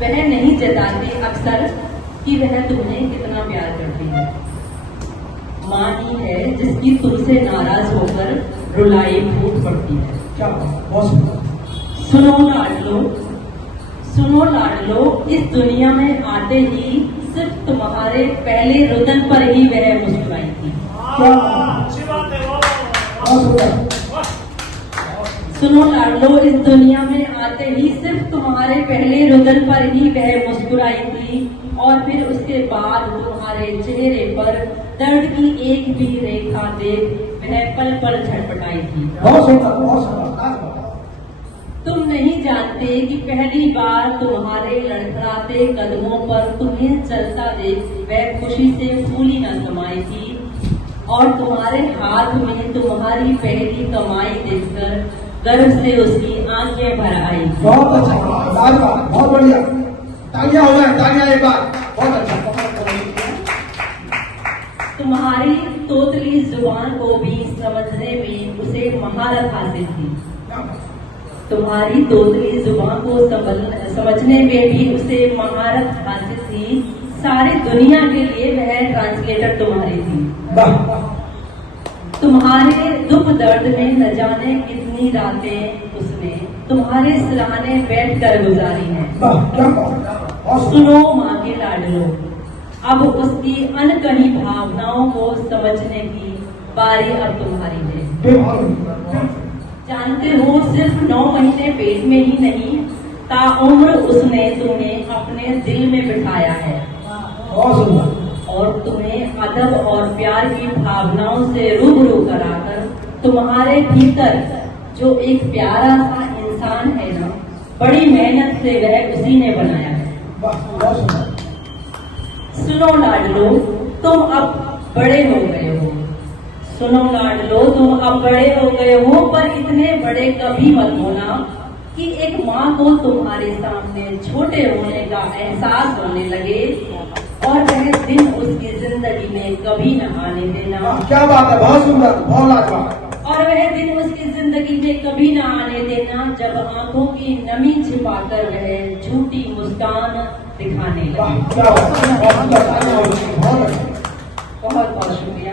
वह नहीं जताते अक्सर कि वह तुम्हें कितना प्यार करती है। माँ ही है जिसकी तुमसे नाराज होकर रुलाई फूट पड़ती है। क्या बहुत सुंदर। सुनो लाडलो, इस दुनिया में आते ही सिर्फ तुम्हारे पहले रुदन पर ही वह मुस्कुराई थी। क्या बहुत सुंदर। सुनो लाडलो, इस दुनिया में आते ही सिर्फ तुम्हारे पहले रुदन पर ही वह मुस्कुराई थी, और फिर उसके बाद तुम्हारे चेहरे पर दर्द की एक भी रेखा देख वह पल पल छटपटाई थी। बहुत सुंदर, बहुत सुंदर। तुम नहीं जानते कि पहली बार तुम्हारे लड़खड़ाते कदमों पर तुम्हें चलता देख वह खुशी से फूली न समाई थी, और तुम्हारे हाथ में तुम्हारी पहली कमाई देखकर गर्व से उसकी आंखें भर आई। बहुत अच्छा, लाजवाब, बहुत बढ़िया। तालियां हो जाए, तालियां एक बार। बहुत अच्छा। तुम्हारी तोतली जुबान को भी समझने में उसे महारत हासिल थी। तुम्हारी तोतली जुबान को समझने में भी उसे महारत हासिल थी। सारी दुनिया के लिए वह ट्रांसलेटर तुम्हारी थी। तुम्हारे दुख दर्द में न जाने कितनी रातें उसने तुम्हारे सिरहाने बैठ कर गुजारी हैं। सुनो माँ के लाडलो, अब उसकी अनकही भावनाओं को समझने की बारी अब तुम्हारी है। जानते हो, सिर्फ 9 महीने पेट में ही नहीं, ताउम्र उसने तुम्हें अपने दिल में बिठाया है, और तुम्हें अदब और प्यार की भावनाओं से रूबरू कराकर तुम्हारे भीतर जो एक प्यारा सा इंसान है ना, बड़ी मेहनत से वह उसी ने बनाया है। सुनो लाडलो, तुम अब बड़े हो गए हो। सुनो लाडलो, तुम अब बड़े हो गए हो, पर इतने बड़े कभी मत होना कि एक माँ को तुम्हारे सामने छोटे होने का एहसास होने लगे, और वह दिन उसकी जिंदगी में कभी न आने देना। क्या बात है, बहुत सुंदर, बहुत लाजवाब। और वह दिन उसकी जिंदगी में कभी न आने देना जब आंखों की नमी छिपाकर वह झूठी मुस्कान दिखाने लगे। क्या बात है, बहुत बहुत बहुत शुक्रिया।